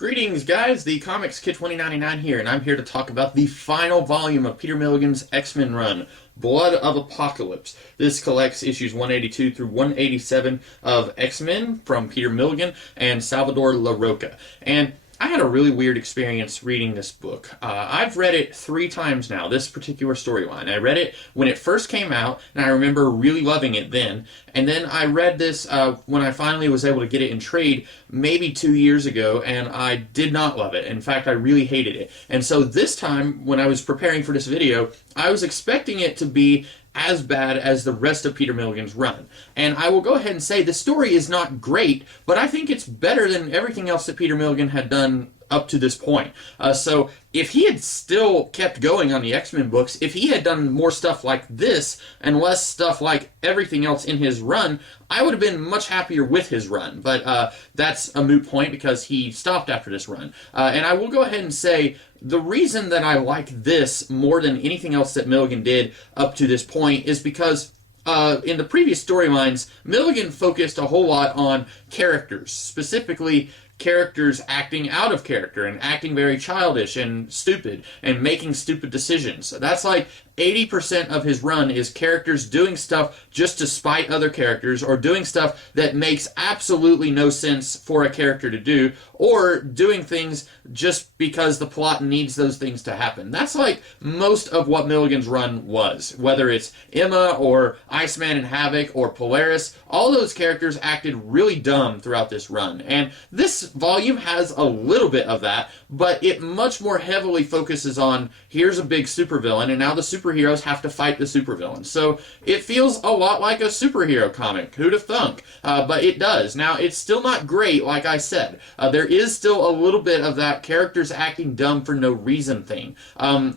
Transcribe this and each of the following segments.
Greetings, guys. The Comics Kid 2099 here, and I'm here to talk about the final volume of Peter Milligan's X-Men run, Blood of Apocalypse. This collects issues 182 through 187 of X-Men from Peter Milligan and Salvador Larroca. And I had a really weird experience reading this book. I've read it 3 times now, this particular storyline. I read it when it first came out, and I remember really loving it then. And then I read this when I finally was able to get it in trade maybe 2 years ago, and I did not love it. In fact, I really hated it. And so this time, when I was preparing for this video, I was expecting it to be as bad as the rest of Peter Milligan's run. And I will go ahead and say the story is not great, but I think it's better than everything else that Peter Milligan had done up to this point. So if he had still kept going on the X-Men books, if he had done more stuff like this and less stuff like everything else in his run, I would have been much happier with his run. But that's a moot point because he stopped after this run. And I will go ahead and say the reason that I like this more than anything else that Milligan did up to this point is because in the previous storylines, Milligan focused a whole lot on characters, specifically characters acting out of character and acting very childish and stupid and making stupid decisions. That's like 80% of his run is characters doing stuff just to spite other characters, or doing stuff that makes absolutely no sense for a character to do, or doing things just because the plot needs those things to happen. That's like most of what Milligan's run was. Whether it's Emma or Iceman and Havoc or Polaris, all those characters acted really dumb throughout this run. And this volume has a little bit of that, but it much more heavily focuses on here's a big supervillain, and now the superheroes have to fight the supervillain. So it feels a lot like a superhero comic. Who'd have thunk? But it does. Now, it's still not great, like I said. There is still a little bit of that characters acting dumb for no reason thing.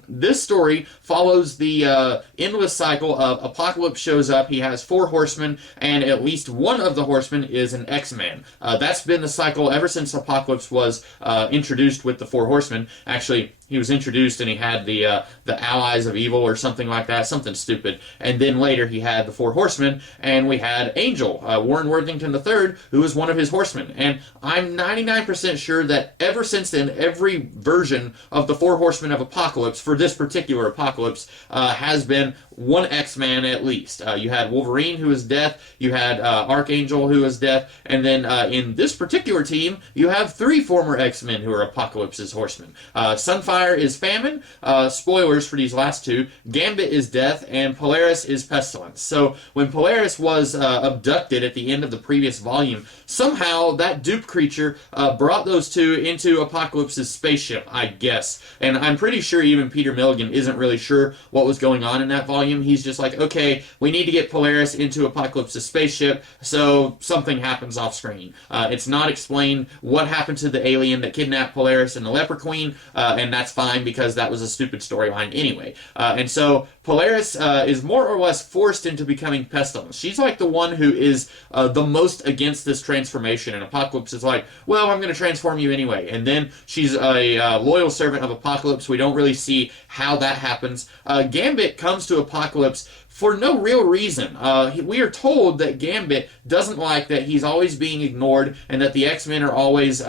This story follows the endless cycle of Apocalypse shows up, he has 4 horsemen, and at least one of the horsemen is an X-Man. That's been the cycle ever since Apocalypse was introduced with the 4 horsemen. Actually, he was introduced and he had the Allies of Evil or something like that, something stupid. And then later he had the 4 horsemen, and we had Angel, Warren Worthington III, who was one of his horsemen. And I'm 99% sure that ever since then, every version of the 4 horsemen of Apocalypse, for this particular Apocalypse, has been one X-Man at least. You had Wolverine, who is Death, you had Archangel, who is Death, and then in this particular team, you have 3 former X-Men who are Apocalypse's horsemen. Sunfire is Famine, spoilers for these last 2, Gambit is Death, and Polaris is Pestilence. So when Polaris was abducted at the end of the previous volume, somehow that dupe creature brought those 2 into Apocalypse's spaceship, I guess. And I'm pretty sure even Peter Milligan isn't really sure what was going on in that volume. He's just like, okay, we need to get Polaris into Apocalypse's spaceship, so something happens off screen. It's not explained what happened to the alien that kidnapped Polaris and the Leper Queen, and that's fine because that was a stupid storyline anyway. And so Polaris is more or less forced into becoming Pestilence. She's like the one who is the most against this transformation, and Apocalypse is like, well, I'm going to transform you anyway. And then she's a loyal servant of Apocalypse. We don't really see how that happens. Gambit comes to Apocalypse for no real reason. We are told that Gambit doesn't like that he's always being ignored and that the X-Men are always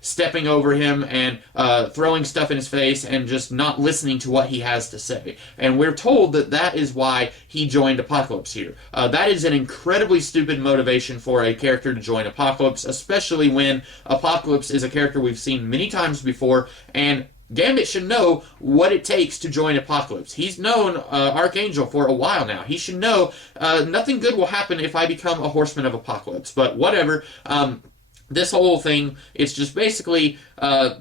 stepping over him and throwing stuff in his face and just not listening to what he has to say. And we're told that that is why he joined Apocalypse here. That is an incredibly stupid motivation for a character to join Apocalypse, especially when Apocalypse is a character we've seen many times before, and Gambit should know what it takes to join Apocalypse. He's known Archangel for a while now. He should know nothing good will happen if I become a Horseman of Apocalypse. But whatever. This whole thing, it's just basically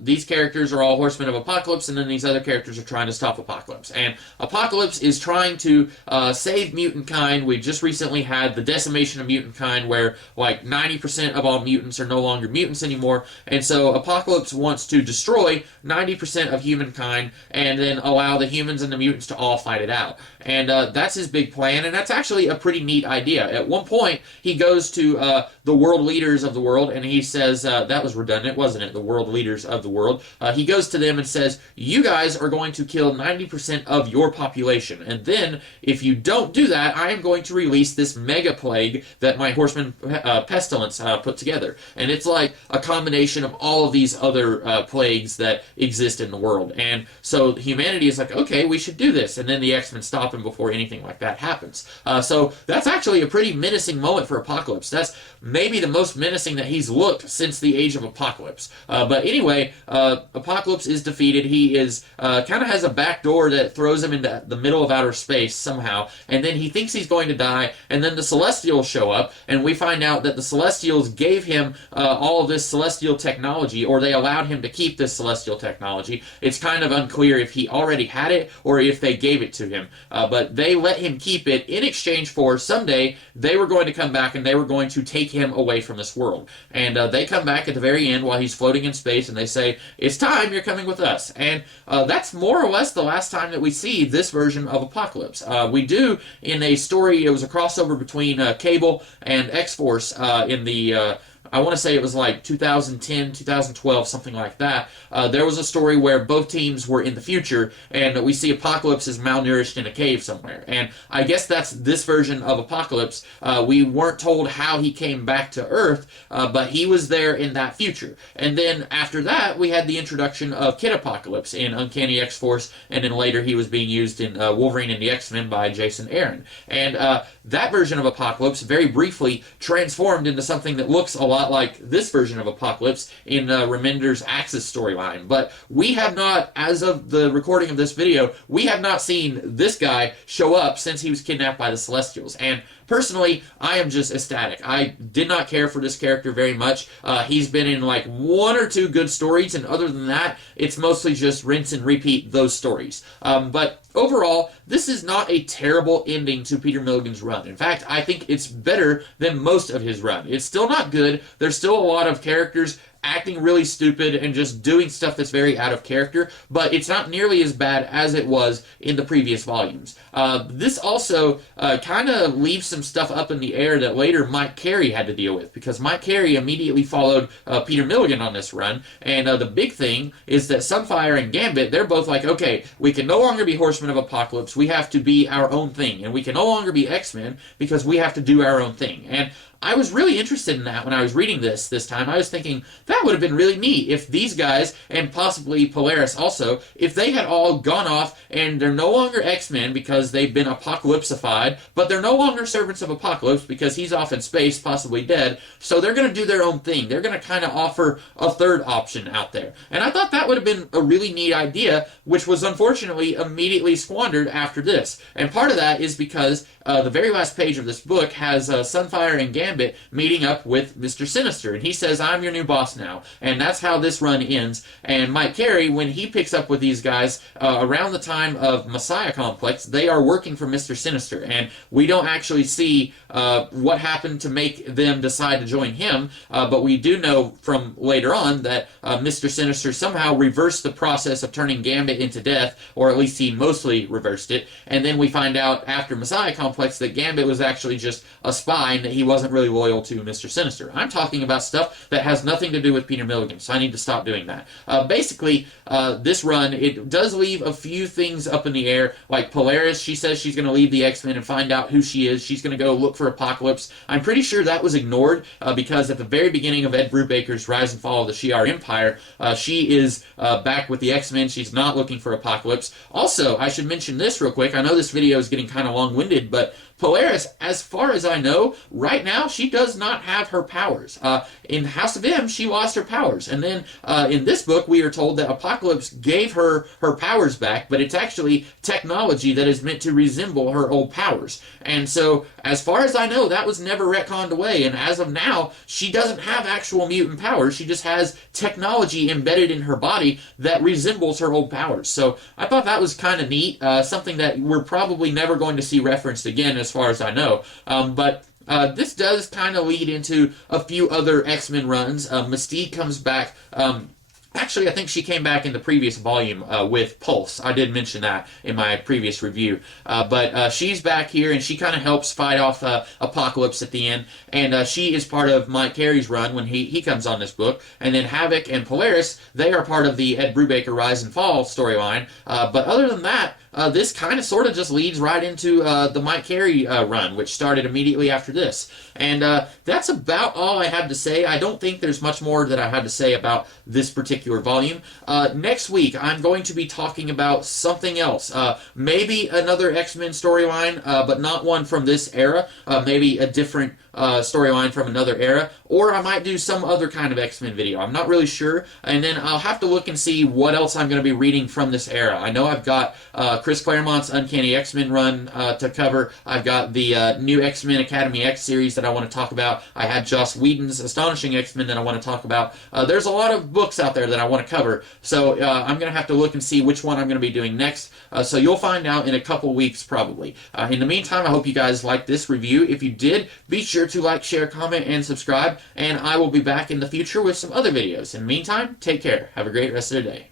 these characters are all Horsemen of Apocalypse, and then these other characters are trying to stop Apocalypse. And Apocalypse is trying to save mutant kind. We just recently had the decimation of mutant kind, where like 90% of all mutants are no longer mutants anymore. And so Apocalypse wants to destroy 90% of humankind and then allow the humans and the mutants to all fight it out. And that's his big plan, and that's actually a pretty neat idea. At one point, he goes to the world leaders of the world, and he he says, that was redundant, wasn't it? The world leaders of the world. He goes to them and says, you guys are going to kill 90% of your population. And then, if you don't do that, I am going to release this mega plague that my horseman pestilence put together. And it's like a combination of all of these other plagues that exist in the world. And so humanity is like, okay, we should do this. And then the X-Men stop him before anything like that happens. So that's actually a pretty menacing moment for Apocalypse. That's maybe the most menacing that he's looked since the Age of Apocalypse. But anyway, Apocalypse is defeated. He is kind of has a back door that throws him into the middle of outer space somehow. And then he thinks he's going to die. And then the Celestials show up. And we find out that the Celestials gave him all of this celestial technology, or they allowed him to keep this celestial technology. It's kind of unclear if he already had it or if they gave it to him. But they let him keep it in exchange for someday they were going to come back and they were going to take him away from this world. And they come back at the very end while he's floating in space and they say, it's time, you're coming with us. And that's more or less the last time that we see this version of Apocalypse. We do in a story, it was a crossover between Cable and X-Force in the I want to say it was like 2010, 2012, something like that. There was a story where both teams were in the future, and we see Apocalypse is malnourished in a cave somewhere. And I guess that's this version of Apocalypse. We weren't told how he came back to Earth, but he was there in that future. And then after that, we had the introduction of Kid Apocalypse in Uncanny X-Force, and then later he was being used in Wolverine and the X-Men by Jason Aaron. And that version of Apocalypse, very briefly, transformed into something that looks a lot like this version of Apocalypse in Remender's Axis storyline. But we have not, as of the recording of this video, we have not seen this guy show up since he was kidnapped by the Celestials. And personally, I am just ecstatic. I did not care for this character very much. He's been in like one or two good stories, and other than that, it's mostly just rinse and repeat those stories. But overall, this is not a terrible ending to Peter Milligan's run. In fact, I think it's better than most of his run. It's still not good. There's still a lot of characters acting really stupid and just doing stuff that's very out of character, but it's not nearly as bad as it was in the previous volumes. This also kind of leaves some stuff up in the air that later Mike Carey had to deal with, because Mike Carey immediately followed Peter Milligan on this run, and the big thing is that Sunfire and Gambit, they're both like, okay, we can no longer be Horsemen of Apocalypse, we have to be our own thing, and we can no longer be X-Men because we have to do our own thing. And I was really interested in that when I was reading this time. I was thinking, that would have been really neat if these guys, and possibly Polaris also, if they had all gone off and they're no longer X-Men because they've been apocalypsified, but they're no longer Servants of Apocalypse because he's off in space, possibly dead, so they're going to do their own thing. They're going to kind of offer a third option out there. And I thought that would have been a really neat idea, which was unfortunately immediately squandered after this. And part of that is because the very last page of this book has Sunfire and Gambit meeting up with Mr. Sinister, and he says, I'm your new boss now. And that's how this run ends. And Mike Carey, when he picks up with these guys around the time of Messiah Complex, they are working for Mr. Sinister, and we don't actually see what happened to make them decide to join him, but we do know from later on that Mr. Sinister somehow reversed the process of turning Gambit into death, or at least he mostly reversed it. And then we find out after Messiah Complex that Gambit was actually just a spy and that he wasn't really loyal to Mr. Sinister. I'm talking about stuff that has nothing to do with Peter Milligan, so I need to stop doing that. Basically, this run, it does leave a few things up in the air, like Polaris. She says she's going to leave the X-Men and find out who she is. She's going to go look for Apocalypse. I'm pretty sure that was ignored because at the very beginning of Ed Brubaker's Rise and Fall of the Shi'ar Empire, she is back with the X-Men. She's not looking for Apocalypse. Also, I should mention this real quick. I know this video is getting kind of long-winded, but Polaris, as far as I know, right now, she does not have her powers. In House of M, she lost her powers. And then in this book, we are told that Apocalypse gave her her powers back, but it's actually technology that is meant to resemble her old powers. And so, as far as I know, that was never retconned away. And as of now, she doesn't have actual mutant powers. She just has technology embedded in her body that resembles her old powers. So I thought that was kind of neat. Something that we're probably never going to see referenced again as far as I know. But this does kind of lead into a few other X-Men runs. Mystique comes back Actually, I think she came back in the previous volume with Pulse. I did mention that in my previous review. But she's back here, and she kind of helps fight off Apocalypse at the end. And she is part of Mike Carey's run when he comes on this book. And then Havoc and Polaris, they are part of the Ed Brubaker Rise and Fall storyline. But other than that, this kind of sort of just leads right into the Mike Carey run, which started immediately after this. And that's about all I have to say. I don't think there's much more that I had to say about this particular volume. Next week, I'm going to be talking about something else. Maybe another X-Men storyline, but not one from this era. Maybe a different storyline from another era, or I might do some other kind of X-Men video. I'm not really sure, and then I'll have to look and see what else I'm going to be reading from this era. I know I've got Chris Claremont's Uncanny X-Men run to cover. I've got the new X-Men Academy X series that I want to talk about. I had Joss Whedon's Astonishing X-Men that I want to talk about. There's a lot of books out there that I want to cover, so I'm going to have to look and see which one I'm going to be doing next. So you'll find out in a couple weeks probably. In the meantime, I hope you guys liked this review. If you did, be sure to like, share, comment, and subscribe, and I will be back in the future with some other videos. In the meantime, take care. Have a great rest of the day.